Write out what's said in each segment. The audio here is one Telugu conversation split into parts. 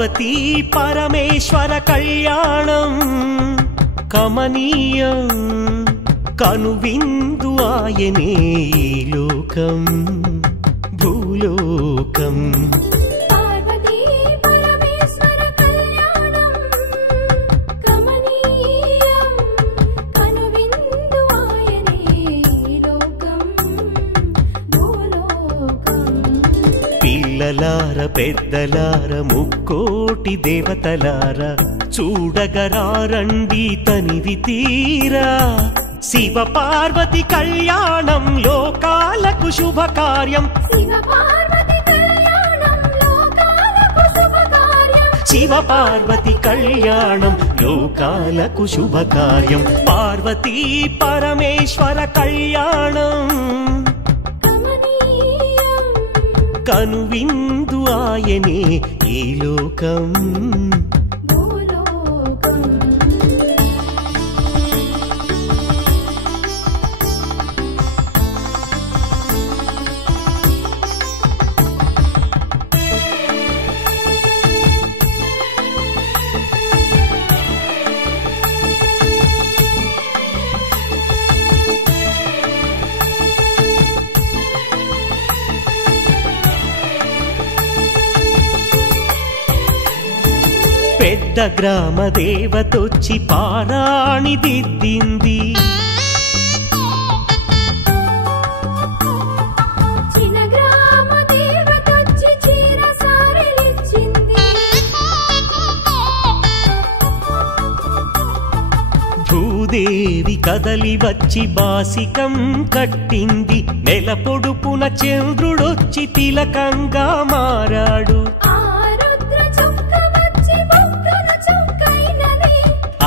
పార్వతీ పరమేశ్వర కళ్యాణం కమనీయం కనువిందు ఆయనే లోకం భూలోకం పార్వతీ పరమేశ్వర కళ్యాణం కమనీయం కనువిందు ఆయనే లోకం భూలోకం పిల్లలార పెద్దలార ముక్కోటి దేవతలార చూడగరారండి తనివి తీరా శివ పార్వతి కళ్యాణం లోకాలకు శుభకార్యం శివ పార్వతి కళ్యాణం లోకాలకు శుభకార్యం శివ పార్వతి కళ్యాణం లోకాలకు శుభకార్యం పార్వతీ పరమేశ్వర కళ్యాణం కమనీయం కనువిందు ఆయనే ఈ లోకం భూలోకం పెద్ద గ్రామ దేవతొచ్చి పారాణి దిద్దింది చిన్న గ్రామ దేవతొచ్చి చీర సారెలిచ్చింది భూదేవి కదలి వచ్చి బాసికం కట్టింది నెల పొడుపున చంద్రుడొచ్చి తిలకంగా మారాడు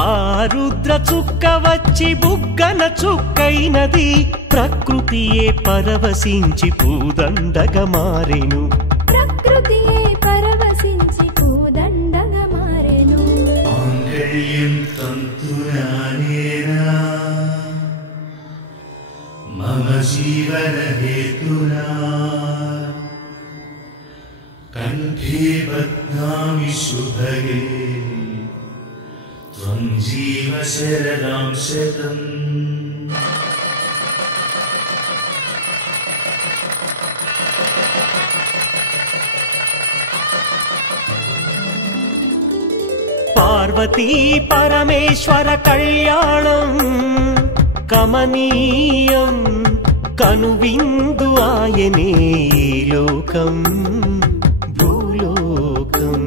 ఆ రుద్ర చుక్క వచ్చి బుగ్గన చుక్కైనది ప్రకృతియే పరవశించి పూదండగా మారెను ప్రకృతియే పరవశించి పూదండగా మారెను మాంగళ్యం తంతునానేనా మమ జీవన హేతునా కంఠే బధ్నామి శుభగే త్వం జీవ శరదాం శతం పార్వతీ పరమేశ్వర కళ్యాణం కమనీయం కనువిందు ఆయనే లోకం భూలోకం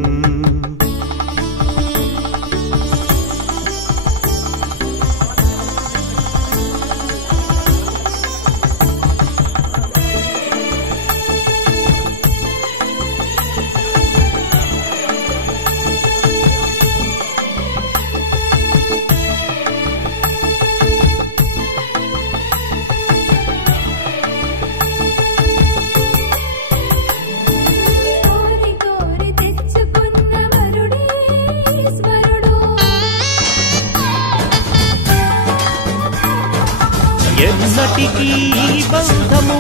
కోరి కోరి తెచ్చుకున్న వరుడే ఈశ్వరుడు ఎన్నటికీ ఈ బంధము